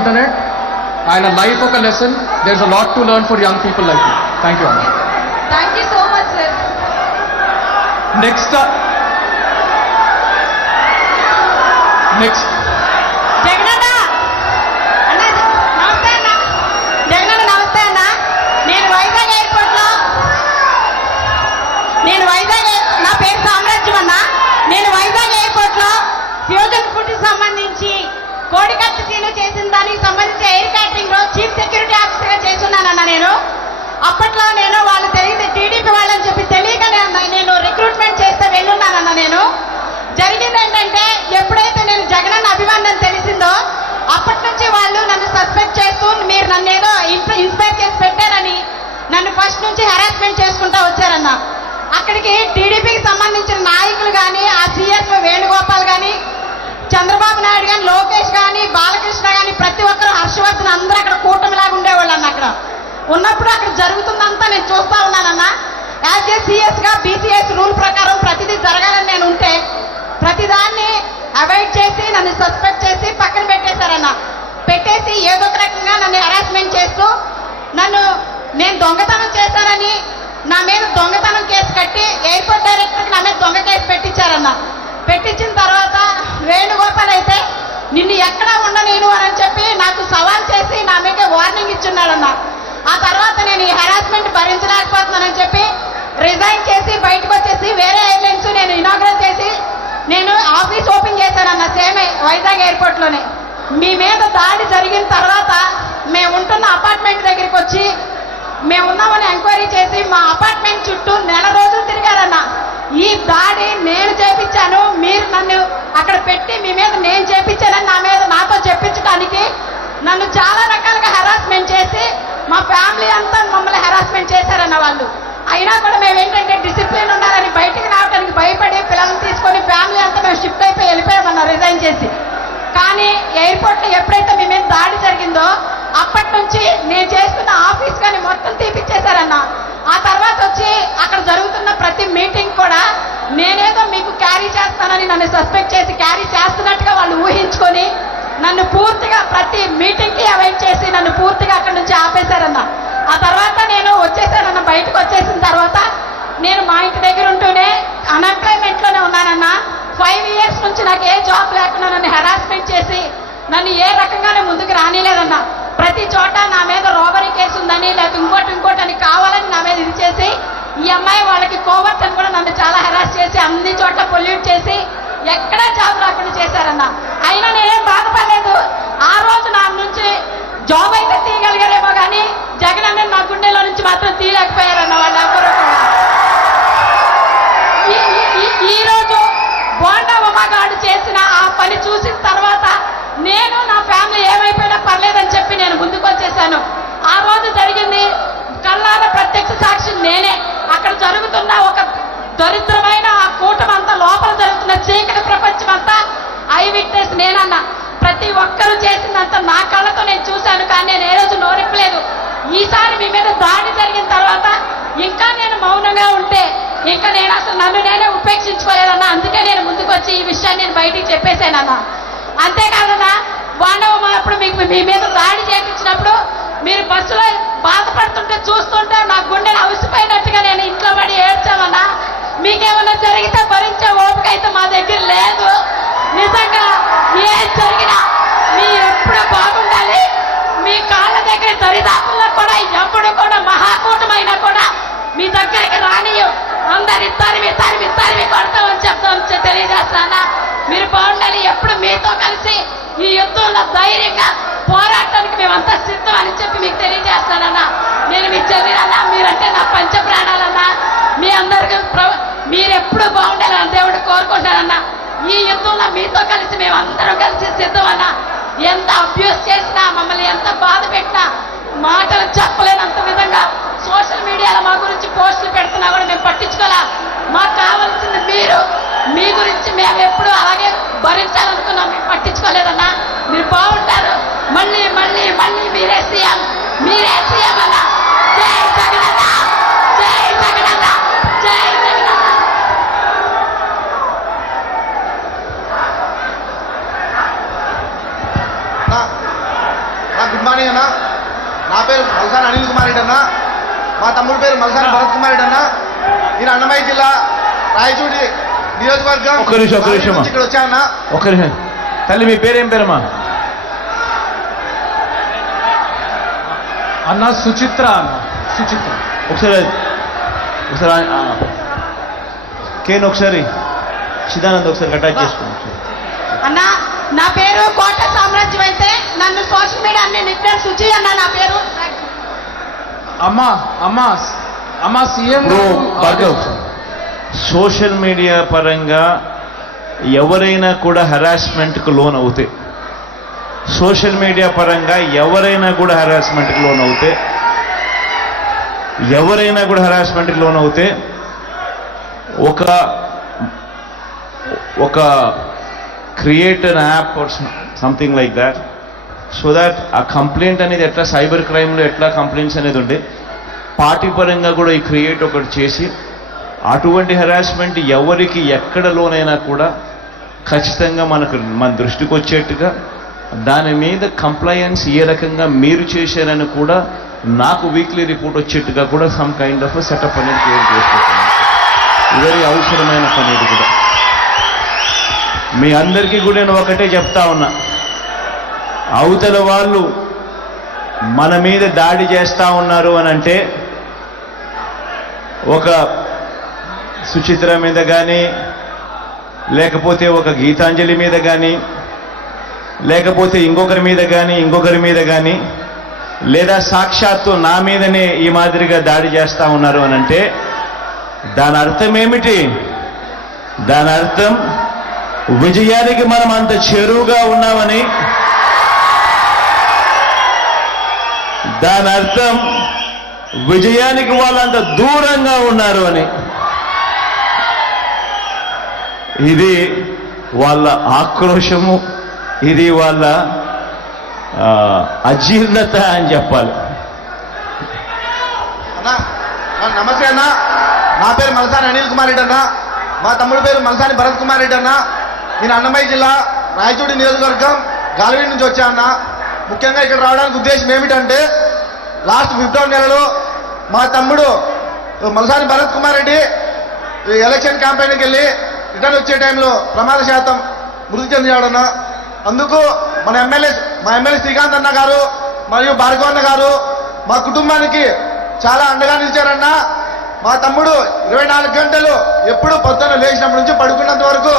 internet. ఆయన life ఒక lesson. There is a lot to learn for young people like you. Thank you అన్న. Thank you so much sir. Next Jagananna అన్న నమస్తే అన్న. జగనన్న నమస్తే అన్న. నేను వైజాగ్ నా పేరు సామ్రాజ్యం అన్న. నేను వైజాగ్ ఎయిర్పోర్ట్ లో ఫ్యూజన్ ఫుడ్ సంబంధించి కోడికత్తి సీను చేసిన దానికి సంబంధించి ఎయిర్ క్యాటరింగ్ లో చీఫ్ సెక్యూరిటీ ఆఫీసర్ గా చేస్తున్నానన్న. నేను అప్పట్లో వాళ్ళు తెలియదు టీడీపీ వాళ్ళని చెప్పి తెలియకనే నేను రిక్రూట్మెంట్ చేస్తే వెళ్ళున్నానన్న. నేను జరిగింది ఏంటంటే ఎప్పుడైతే నేను జగనన్న అభిమానం తెలిసిందో అప్పటి నుంచి వాళ్ళు నన్ను సస్పెక్ట్ చేస్తూ మీరు నన్ను ఏదో ఇన్స్పైర్ చేసి పెట్టారని నన్ను ఫస్ట్ నుంచి హెరాస్మెంట్ చేసుకుంటూ వచ్చారన్న. అక్కడికి టీడీపీకి సంబంధించిన నాయకులు కానీ, ఆ సిఎస్ వేణుగోపాల్ కానీ, చంద్రబాబు నాయుడు కానీ, లోకేష్ కానీ, బాలకృష్ణ కానీ ప్రతి ఒక్కరు, హర్షవర్ధన్ అందరూ అక్కడ కూటమిలాగా ఉండేవాళ్ళు అన్న. అక్కడ ఉన్నప్పుడు అక్కడ జరుగుతుందంతా నేను చూస్తా ఉన్నానన్న. యాజ్ ఏ సిఎస్ గా బీసీఎస్ రూల్ ప్రకారం ప్రతిదీ జరగాలని నేను ఉంటే ప్రతిదాన్ని అవాయిడ్ చేసి నన్ను సస్పెక్ట్ చేసి పక్కన పెట్టేశారన్న. పెట్టేసి ఏదో ఒక రకంగా నన్ను హెరాస్మెంట్ చేస్తూ నేను దొంగతనం చేశానని నా మీద దొంగతనం కేసు కట్టి ఎయిర్పోర్ట్ డైరెక్టర్కి నా మీద దొంగ కేసు పెట్టించారన్న. పెట్టించిన తర్వాత వేణుగోపాల్ అయితే నిన్ను ఎక్కడా ఉండనేను అని చెప్పి నాకు సవాల్ చేసి నా మీద వార్నింగ్ ఇచ్చున్నాడన్న. ఆ తర్వాత నేను ఈ హెరాస్మెంట్ భరించలేకపోతున్నానని చెప్పి రిజైన్ చేసి బయటకు వచ్చేసి వేరే ఎయిర్లైన్స్ నేను ఇనాగ్రేట్ చేసి నేను ఆఫీస్ ఓపెన్ చేశానన్న. సేమ్ వైజాగ్ ఎయిర్పోర్ట్ లోనే. మీ మీద దాడి జరిగిన తర్వాత మేము ఉంటున్న అపార్ట్మెంట్ దగ్గరికి వచ్చి మేము ఉన్నామని ఎంక్వైరీ చేసి మా అపార్ట్మెంట్ చుట్టూ నెల రోజులు తిరిగారన్న. ఈ దాడి నేను చేపించాను, మీరు నన్ను అక్కడ పెట్టి మీ మీద నేను చేపించానని నాతో చెప్పించడానికి నన్ను చాలా రకాలుగా హెరాస్మెంట్ చేసి మా ఫ్యామిలీ అంతా మమ్మల్ని హెరాస్మెంట్ చేశారన్న వాళ్ళు. అయినా కూడా మేము ఏంటంటే డిసిప్లిన్ ఉండాలని బయటికి రావడానికి భయపడి పిల్లల్ని తీసుకొని ఫ్యామిలీ అంతా మేము షిఫ్ట్ అయిపోయి వెళ్ళిపోయామన్నా రిజైన్ చేసి. కానీ ఎయిర్పోర్ట్ లో ఎప్పుడైతే మీ మీద దాడి జరిగిందో అప్పటి నుంచి నేను చేస్తున్న ఆఫీస్ కానీ మొత్తం తీపిచ్చేశారన్న. ఆ తర్వాత వచ్చి అక్కడ జరుగుతున్న ప్రతి మీటింగ్ కూడా నేనేదో మీకు క్యారీ చేస్తానని నన్ను సస్పెక్ట్ చేసి క్యారీ చేస్తున్నట్టుగా వాళ్ళు ఊహించుకొని నన్ను పూర్తిగా ప్రతి మీటింగ్ కి అవాయిడ్ చేసి నన్ను పూర్తిగా అక్కడి నుంచి ఆపేశారన్న. ఆ తర్వాత నేను వచ్చేసానన్న. బయటకు వచ్చేసిన తర్వాత నేను మా ఇంటి దగ్గర ఉంటూనే అన్ఎంప్లాయ్మెంట్ లోనే ఉన్నానన్న. 5 years నుంచి నాకు ఏ జాబ్ లేకుండా నన్ను హెరాస్మెంట్ చేసి నన్ను ఏ రకంగానే ముందుకు రానిలేదన్న. ప్రతి చోట నా మీద రోబరీ కేసు ఉందని లేకపోతే ఇంకోటి అని కావాలని నా మీద ఇది చేసి ఈ అమ్మాయి వాళ్ళకి కోవర్ట్ అని కూడా నన్ను చాలా హెరాస్ చేసి అన్ని చోట్ల పొల్యూట్ చేసి ఎక్కడా జాబ్ రాకుండా చేశారన్న. అయినా నేనేం బాధపడలేదు. ఆ రోజు నా నుంచి జాబ్ అయితే తీయగలిగారేమో కానీ జగన్ అన్న నా గుండెలో నుంచి మాత్రం తీయలేకపోయారన్న వాళ్ళు ఎవరు. ఈ రోజు బోండా ఉమాగాడు చేసిన ఆ పని చూసిన తర్వాత నేను నా ఫ్యామిలీ ఏమైపోయినా పర్లేదని చెప్పి నేను ముందుకు వచ్చేసాను. ఆ రోజు జరిగింది కళ్ళాల ప్రత్యక్ష సాక్షి నేనే. అక్కడ జరుగుతున్న ఒక దరిద్రమైన ఆ కూటమంతా, లోపల జరుగుతున్న చీకటి ప్రపంచం అంతా ఐ విట్నెస్ నేనన్న. ప్రతి ఒక్కరూ చేసిందంతా నా కళ్ళతో నేను చూశాను. కానీ నేను ఏ రోజు నోరిప్పలేదు. ఈసారి మీ మీద దాడి జరిగిన తర్వాత ఇంకా నేను మౌనంగా ఉంటే ఇంకా నేను అసలు నన్ను నేనే ఉపేక్షించుకోలేదన్నా. అందుకే నేను ముందుకు వచ్చి ఈ విషయాన్ని నేను బయటికి చెప్పేశానన్నా. అంతేకాదన్నా, వాండవ అప్పుడు మీకు మీ మీద దాడి చేయించినప్పుడు మీరు బస్సులో బాధపడుతుంటే చూస్తుంటే నా గుండెలు అవిసిపోయినట్టుగా నేను ఇంట్లో పడి ఏడ్చామన్నా. మీకేమన్నా జరిగితే భరించే ఓపిక అయితే మా దగ్గర లేదు. నిజంగా ఏం జరిగినా మీరు ఎప్పుడు బాగుండాలి. మీ కాళ్ళ దగ్గర దరిదాపుల్లో కూడా ఎప్పుడు కూడా మహాకూటమైనా కూడా మీ దగ్గరికి రానియు. అందరి తరిమి కొడతామని చెప్తామని తెలియజేస్తానా. మీరు బాగుండాలి. ఎప్పుడు మీతో కలిసి ఈ యుద్ధంలో ధైర్యంగా పోరాటానికి మేమంతా సిద్ధం అని చెప్పి మీకు తెలియజేస్తానన్నా. నేను మీ చెల్లినన్నా, మీరంటే నా పంచ ప్రాణాలన్నా. మీ అందరికీ మీరెప్పుడు బాగుండాలని దేవుడు కోరుకుంటానన్నా. ఈ యుద్ధంలో మీతో కలిసి మేమందరం కలిసి సిద్ధమన్నా. ఎంత అబ్యూస్ చేసినా, మమ్మల్ని ఎంత బాధ పెట్టినా మాటలు చెప్పలేనంత విధంగా సోషల్ మీడియాలో మా గురించి పోస్టులు పెడుతున్నా కూడా మేము పట్టించుకోలే. మాకు కావాల్సింది మీరు. మీ గురించి మేము ఎప్పుడు అలాగే భరించాలనుకున్నాం. మేము పట్టించుకోలేదన్నా. మీరు బాగుంటారు. మళ్ళీ మీరే సీఎం అన్నా. జై జగనన్న, జై జగనన్న, జై జగనన్న. గుడ్ మార్నింగ్ అన్న. నా పేరు మల్సాని అనిల్ కుమార్ రెడ్డి అన్న. మా తమ్ముడి పేరు మల్సాని భరత్ కుమార్ రెడ్డి అన్న. నేను అన్నమయ్య జిల్లా రాయచూడి నియోజకవర్గం ఒక్క నిమిషం నుంచి ఇక్కడ వచ్చా అన్న. ఒక్క నిమిషం తల్లి, మీ పేరేం పేరమ్మా? అన్న సుచిత్ర అన్న, సుచిత్ర. ఒకసారి కేన్ ఒకసారి చిదానంద్ ఒకసారి అటాచ్ చేసుకోండి. అన్న నా పేరు కోట సామ్రాజ్యం అయితే నన్ను సోషల్ మీడియా అన్ని నిత్యం శుచి అన్న నా పేరు. అమ్మా సీఎం సోషల్ మీడియా పరంగా ఎవరైనా కూడా హెరాస్మెంట్కు లోన్ అవుతే, సోషల్ మీడియా పరంగా ఎవరైనా కూడా హెరాస్మెంట్కి లోన్ అవుతే ఒక create an app or something like that, so that ఆ కంప్లైంట్ అనేది ఎట్లా సైబర్ క్రైమ్లో ఎట్లా కంప్లైంట్స్ అనేది ఉండే, పార్టీ పరంగా కూడా ఈ క్రియేట్ ఒకటి చేసి అటువంటి హెరాస్మెంట్ ఎవరికి ఎక్కడ లోనైనా కూడా ఖచ్చితంగా మన దృష్టికి వచ్చేట్టుగా దాని మీద కంప్లయన్స్ ఏ రకంగా మీరు చేశారని కూడా నాకు వీక్లీ రిపోర్ట్ వచ్చేట్టుగా కూడా సమ్ కైండ్ ఆఫ్ సెటప్ అనేది క్రియేట్ చేసుకుంటున్నాను. వెరీ అవసరమైన పని ఇది కూడా. మీ అందరికీ కూడా నేను ఒకటే చెప్తా ఉన్నా, అవతల వాళ్ళు మన మీద దాడి చేస్తా ఉన్నారు అని అంటే ఒక సుచిత్ర మీద కానీ, లేకపోతే ఒక గీతాంజలి మీద కానీ, లేకపోతే ఇంకొకరి మీద కానీ, లేదా సాక్షాత్తు నా మీదనే ఈ మాదిరిగా దాడి చేస్తా ఉన్నారు అని అంటే దాని అర్థం ఏమిటి? దాని అర్థం విజయానికి మనం అంత చేరువుగా ఉన్నామని, దాని అర్థం విజయానికి వాళ్ళంత దూరంగా ఉన్నారు అని. ఇది వాళ్ళ ఆక్రోశము, ఇది వాళ్ళ అజీర్ణత అని చెప్పాలి. అన్న నమస్తే అన్న. నా పేరు మల్సాని అనిల్ కుమార్ రెడ్డి అన్న. మా తమ్ముడి పేరు మల్సాని భరత్ కుమార్ రెడ్డి అన్న. నేను అన్నమయ్య జిల్లా రాయచూడి నియోజకవర్గం గాలివీడి నుంచి వచ్చా అన్న. ముఖ్యంగా ఇక్కడ రావడానికి ఉద్దేశం ఏమిటంటే, లాస్ట్ ఫిబ్రవరి నెలలో మా తమ్ముడు మల్సాని భరత్ కుమార్ రెడ్డి ఎలక్షన్ క్యాంపెయిన్కి వెళ్ళి రిటర్న్ వచ్చే టైంలో ప్రమాదశాతం మృతి చెందాడన్న. అందుకు మా ఎమ్మెల్యే శ్రీకాంత్ అన్న గారు మరియు భార్గవ అన్న గారు మా కుటుంబానికి చాలా అండగా నిలిచారన్న. మా తమ్ముడు 24 గంటలు ఎప్పుడు పొద్దున్న లేచినప్పటి నుంచి పడుకున్నంత వరకు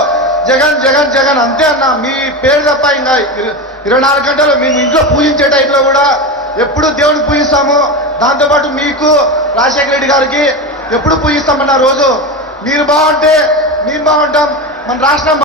జగన్ జగన్ జగన్ అంతే అన్న. మీ పేరు తప్ప ఇంకా 24 గంటలు మేము ఇంట్లో పూజించే టైంలో కూడా ఎప్పుడు దేవుడిని పూజిస్తాము. దాంతోపాటు మీకు రాజశేఖర రెడ్డి గారికి ఎప్పుడు పూజిస్తామన్న. రోజు మీరు బాగుంటే మేము బాగుంటాం, మన రాష్ట్రం